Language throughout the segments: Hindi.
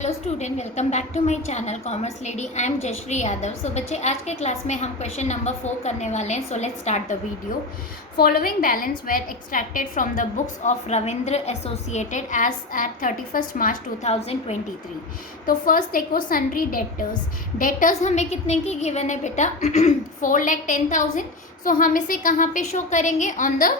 Hello student, welcome back to my channel commerce lady. I am Jayashree Yadav. So बच्चे, आज के क्लास में हम क्वेश्चन नंबर 4 करने वाले हैं। So let's start the video. Following balance were extracted from the books of Ravindra associated as at 31 March 2023। तो फर्स्ट देखो, सन्ड्री डेटर्स। डेटर्स हमें कितने की गिवन है बेटा? 4,10,000। सो हम इसे कहाँ पे शो करेंगे? ऑन द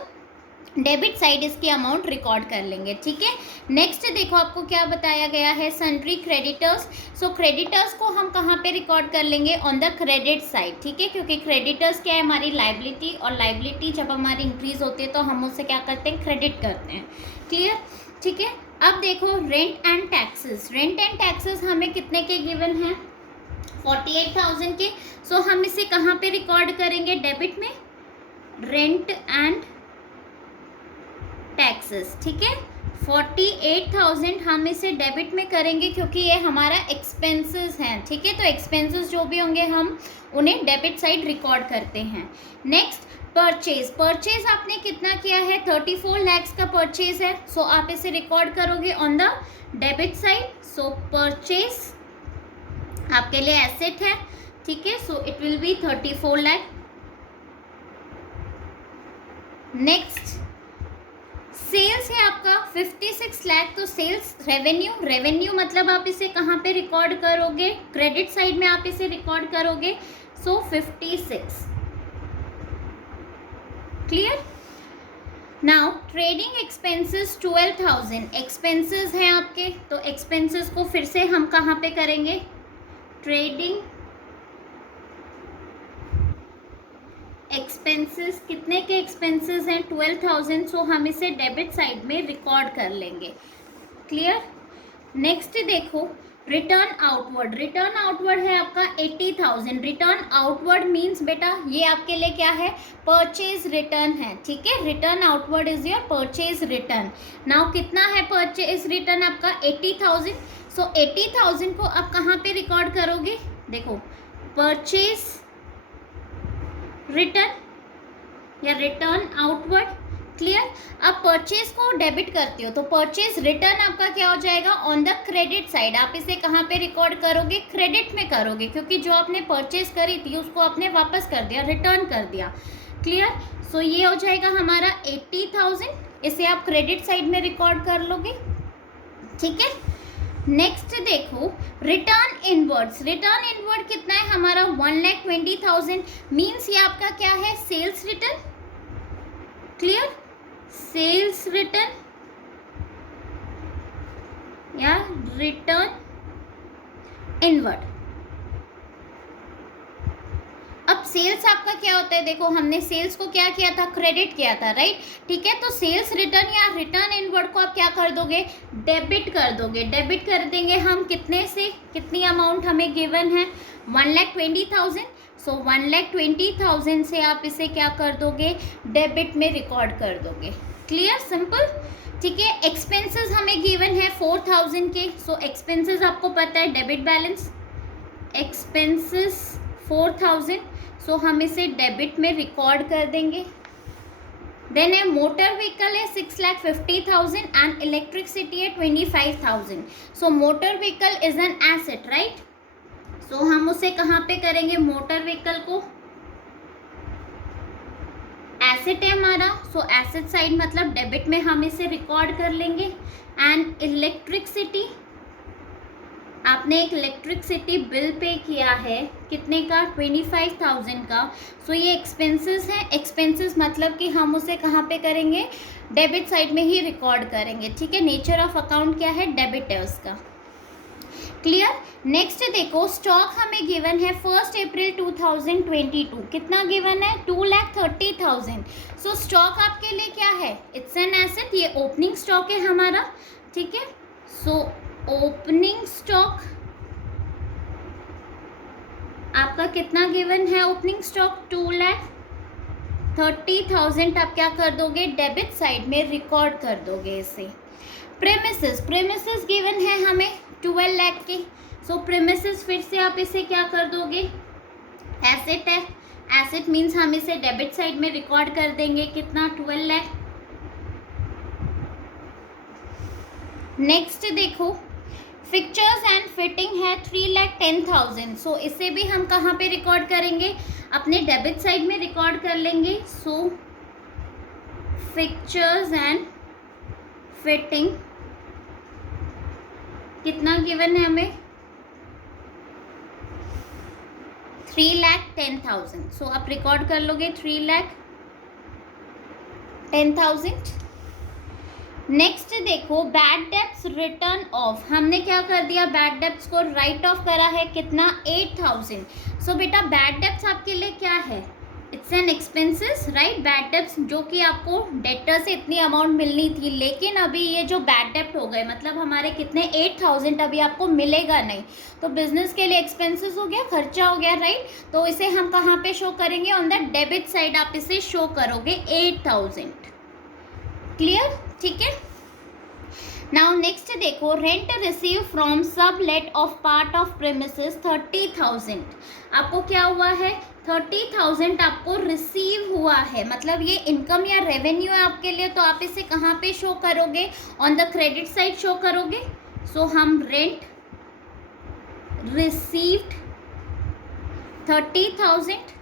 डेबिट साइड इसकी अमाउंट रिकॉर्ड कर लेंगे। ठीक है, नेक्स्ट देखो आपको क्या बताया गया है, सन्ड्री क्रेडिटर्स। सो क्रेडिटर्स को हम कहाँ पे रिकॉर्ड कर लेंगे? On the credit side. ठीक है, क्योंकि क्रेडिटर्स क्या है? हमारी लाइबिलिटी, और लाइबिलिटी जब हमारी इंक्रीज होती है तो हम उससे क्या करते हैं? क्रेडिट करते हैं। क्लियर? ठीक है, अब देखो rent and taxes. Rent and taxes हमें कितने के गिवन है? 48,000 के। सो हम इसे कहाँ पे रिकॉर्ड करेंगे? डेबिट में, रेंट एंड टैक्सेस। ठीक है, 48,000 हम इसे डेबिट में करेंगे क्योंकि ये हमारा एक्सपेंसेस हैं। ठीक है, तो एक्सपेंसेस जो भी होंगे हम उन्हें डेबिट साइड रिकॉर्ड करते हैं। Next, purchase. परचेज आपने कितना किया है? 34 लैक्स का परचेज है। सो आप इसे रिकॉर्ड करोगे on the debit side. So purchase आपके लिए एसेट है। ठीक है, so it will be 34 lakh. Next, sales है आपका 56 लाख। तो सेल्स रेवेन्यू, रेवेन्यू मतलब आप इसे कहाँ पे रिकॉर्ड करोगे? क्रेडिट साइड में आप इसे रिकॉर्ड करोगे। सो 56। Clear? Now trading expenses 12,000। Expenses हैं आपके, तो एक्सपेंसेस को फिर से हम कहाँ पे करेंगे? ट्रेडिंग एक्सपेंसेस, कितने के एक्सपेंसेस हैं? 12,000। सो हम इसे डेबिट साइड में रिकॉर्ड कर लेंगे। क्लियर? नेक्स्ट देखो, रिटर्न आउटवर्ड। रिटर्न आउटवर्ड है आपका 80,000। रिटर्न आउटवर्ड मीन्स बेटा ये आपके लिए क्या है? परचेज रिटर्न है। ठीक है, return outward is your purchase return. Now कितना है परचेज रिटर्न आपका? 80,000। सो 80,000 को आप कहाँ पे रिकॉर्ड करोगे? देखो, परचेज रिटर्न या रिटर्न आउटवर्ड। क्लियर? अब परचेज को डेबिट करते हो तो परचेज रिटर्न आपका क्या हो जाएगा? On the credit side. आप इसे कहाँ पे रिकॉर्ड करोगे? क्रेडिट में करोगे, क्योंकि जो आपने परचेज करी थी उसको आपने वापस कर दिया, रिटर्न कर दिया। क्लियर? सो ये हो जाएगा हमारा 80,000। इसे आप क्रेडिट साइड में रिकॉर्ड कर लोगे। ठीक है, नेक्स्ट देखो, रिटर्न इनवर्ड्स। रिटर्न इनवर्ड कितना है हमारा? 1,20,000। मीन्स ये आपका क्या है? Sales return. Clear? Sales return या रिटर्न इनवर्ड। अब सेल्स आपका क्या होता है? देखो, हमने सेल्स को क्या किया था? क्रेडिट किया था, राइट? ठीक है, तो सेल्स रिटर्न या रिटर्न इनवर्ड को आप क्या कर दोगे? डेबिट कर दोगे। डेबिट कर देंगे हम कितने से? कितनी अमाउंट हमें गिवन है? 1,20,000। सो 1,20,000 से आप इसे क्या कर दोगे? डेबिट में रिकॉर्ड कर दोगे। क्लियर? सिंपल। ठीक है, एक्सपेंसेस हमें गिवन है 4,000 के। सो एक्सपेंसेस आपको पता है डेबिट बैलेंस, एक्सपेंसेस 4,000। सो हम इसे डेबिट में रिकॉर्ड कर देंगे। देन है मोटर व्हीकल है 6,50,000 एंड इलेक्ट्रिसिटी है 25,000। So motor vehicle is an asset, right? So हम उसे कहाँ पे करेंगे? मोटर व्हीकल को एसेट है हमारा। सो एसेट साइड मतलब डेबिट में हम इसे रिकॉर्ड कर लेंगे। एंड इलेक्ट्रिसिटी, आपने एक इलेक्ट्रिसिटी बिल पे किया है कितने का? 25,000 का। सो ये एक्सपेंसेस है। एक्सपेंसेस मतलब कि हम उसे कहाँ पे करेंगे? डेबिट साइड में ही रिकॉर्ड करेंगे। ठीक है, नेचर ऑफ अकाउंट क्या है? डेबिट है उसका। क्लियर? नेक्स्ट देखो, स्टॉक हमें गिवन है 1 अप्रैल 2022। कितना गिवन है? 2,30,000। सो स्टॉक आपके लिए क्या है? It's an asset. ये ओपनिंग स्टॉक है हमारा। ठीक है, सो ओपनिंग स्टॉक आपका कितना गिवन है? ओपनिंग स्टॉक 2,30,000 आप क्या कर दोगे? डेबिट साइड में रिकॉर्ड कर दोगे इसे। प्रेमिसेस, प्रेमिसेस गिवन है हमें 12 लाख के। सो प्रेमिसेस फिर से आप इसे क्या कर दोगे? एसेट है। एसेट मीन्स हम इसे डेबिट साइड में रिकॉर्ड कर देंगे। कितना? 12 लाख। नेक्स्ट देखो, फिक्चर्स एंड फिटिंग है 3,10,000। सो इसे भी हम कहाँ पे रिकॉर्ड करेंगे, अपने डेबिट साइड में रिकॉर्ड कर लेंगे। सो फिक्चर्स एंड फिटिंग कितना गिवन है हमें, 3,10,000। सो आप रिकॉर्ड कर लोगे 3,10,000। नेक्स्ट देखो बैड डेब्ट्स रिटर्न ऑफ, हमने क्या कर दिया, बैड डेब्ट्स को राइट ऑफ करा है, कितना 8,000। सो बेटा बैड डेब्ट्स आपके लिए क्या है, it's an expenses right. Bad debts जो कि आपको डेटर से इतनी अमाउंट मिलनी थी, लेकिन अभी ये जो बैड डेब्ट हो गए मतलब हमारे कितने 8,000 अभी आपको मिलेगा नहीं, तो बिजनेस के लिए एक्सपेंसेस हो गया, खर्चा हो गया राइट। तो इसे हम कहाँ पे शो करेंगे, ऑन द डेबिट साइड आप इसे शो करोगे 8,000। क्लियर, ठीक है। नाउ नेक्स्ट देखो rent receive from sublet of part of premises 30,000। आपको क्या हुआ है, 30,000 आपको रिसीव हुआ है, मतलब ये इनकम या रेवेन्यू है आपके लिए, तो आप इसे कहाँ पे शो करोगे, on the credit side show करोगे। सो हम रेंट रिसीव्ड 30,000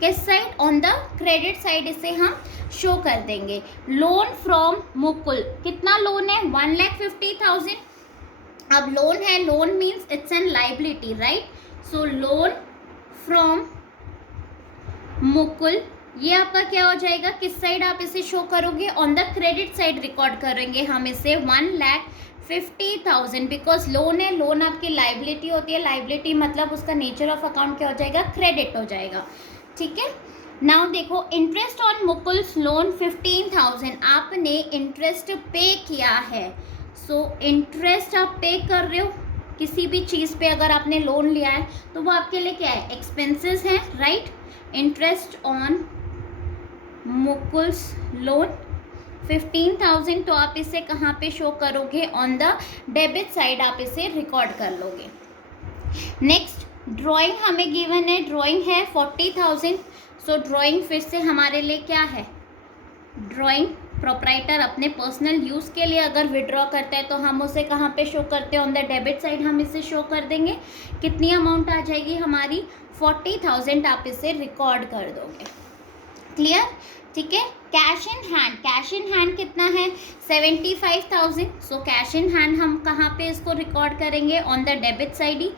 किस side, on the credit side इसे हम शो कर देंगे। लोन फ्रॉम मुकुल, कितना लोन है, 1,50,000। अब लोन है, loan means it's an liability right. So loan from Mukul, ये आपका क्या हो जाएगा, किस साइड आप इसे शो करोगे, on the credit side record करेंगे हम इसे 1,50,000, बिकॉज लोन है, लोन आपकी लाइबिलिटी होती है, लाइबिलिटी मतलब उसका नेचर ऑफ अकाउंट क्या हो जाएगा, क्रेडिट हो जाएगा, ठीक है। नाउ देखो इंटरेस्ट ऑन मुकुल्स लोन 15,000, आपने इंटरेस्ट पे किया है। सो इंटरेस्ट आप पे कर रहे हो किसी भी चीज़ पे, अगर आपने लोन लिया है तो वो आपके लिए क्या है, एक्सपेंसेस है right. Interest on Mukul's loan 15,000, तो आप इसे कहाँ पे शो करोगे, ऑन द डेबिट साइड आप इसे रिकॉर्ड कर लोगे। नेक्स्ट ड्राइंग हमें गिवन है, ड्राइंग है 40,000। सो ड्राइंग फिर से हमारे लिए क्या है, ड्राइंग प्रोप्राइटर अपने पर्सनल यूज़ के लिए अगर विड्रॉ करता है तो हम उसे कहाँ पे शो करते हैं, ऑन द डेबिट साइड हम इसे शो कर देंगे। कितनी अमाउंट आ जाएगी हमारी, 40,000 आप इसे रिकॉर्ड कर दोगे। क्लियर, ठीक है। Cash in hand, cash in hand कितना है, 75,000। सो कैश इन हैंड हम कहाँ पे इसको रिकॉर्ड करेंगे, on the debit side he,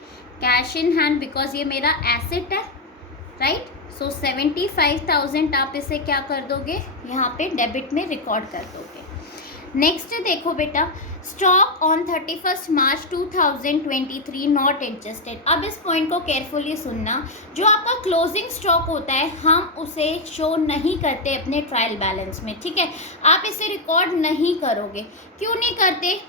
cash in hand because ये मेरा एसेट है राइट। सो 75,000 आप इसे क्या कर दोगे, यहाँ पे डेबिट में रिकॉर्ड कर दोगे। नेक्स्ट देखो बेटा stock on 31 March 2023 not adjusted. अब इस पॉइंट को केयरफुली सुनना, जो आपका क्लोजिंग स्टॉक होता है हम उसे शो नहीं करते अपने ट्रायल बैलेंस में, ठीक है। आप इसे रिकॉर्ड नहीं करोगे, क्यों नहीं करते,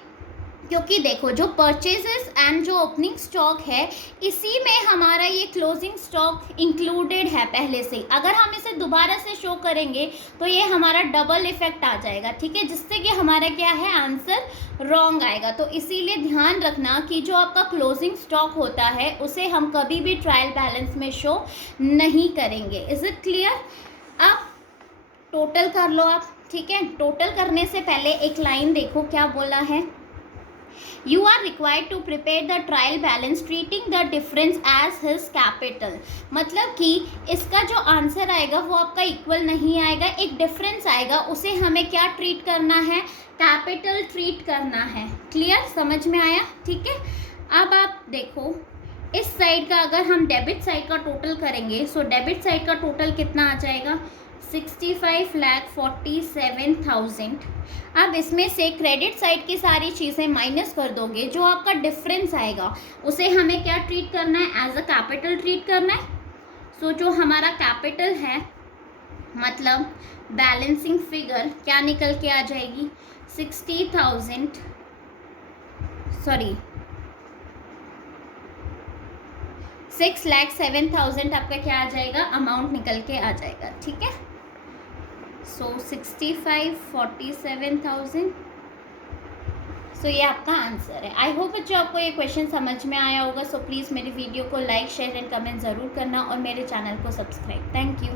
क्योंकि देखो जो परचेजेस एंड जो ओपनिंग स्टॉक है इसी में हमारा ये क्लोजिंग स्टॉक इंक्लूडेड है पहले से। अगर हम इसे दोबारा से शो करेंगे तो ये हमारा डबल इफेक्ट आ जाएगा, ठीक है, जिससे कि हमारा क्या है, आंसर रॉन्ग आएगा। तो इसीलिए ध्यान रखना कि जो आपका क्लोजिंग स्टॉक होता है उसे हम कभी भी ट्रायल बैलेंस में शो नहीं करेंगे। Is it clear. अब टोटल कर लो आप, ठीक है। टोटल करने से पहले एक लाइन देखो क्या बोला है, You are required to prepare the trial balance treating the difference as his capital। मतलब कि इसका जो आंसर आएगा वो आपका इक्वल नहीं आएगा, एक डिफरेंस आएगा, उसे हमें क्या ट्रीट करना है, कैपिटल ट्रीट करना है। क्लियर, समझ में आया, ठीक है। अब आप देखो इस साइड का अगर हम डेबिट साइड का टोटल करेंगे, सो डेबिट साइड का टोटल कितना आ जाएगा, 65,47,000। अब इसमें से क्रेडिट साइड की सारी चीज़ें माइनस कर दोगे, जो आपका डिफरेंस आएगा उसे हमें क्या ट्रीट करना है, एज अ कैपिटल ट्रीट करना है। सो जो हमारा कैपिटल है मतलब बैलेंसिंग फिगर क्या निकल के आ जाएगी, 6,07,000 आपका क्या आ जाएगा, अमाउंट निकल के आ जाएगा, ठीक है। सो 65,47,000। सो ये आपका आंसर है। आई होप बच्चों आपको ये क्वेश्चन समझ में आया होगा। सो प्लीज़ मेरी वीडियो को लाइक शेयर एंड कमेंट ज़रूर करना और मेरे चैनल को सब्सक्राइब। Thank you.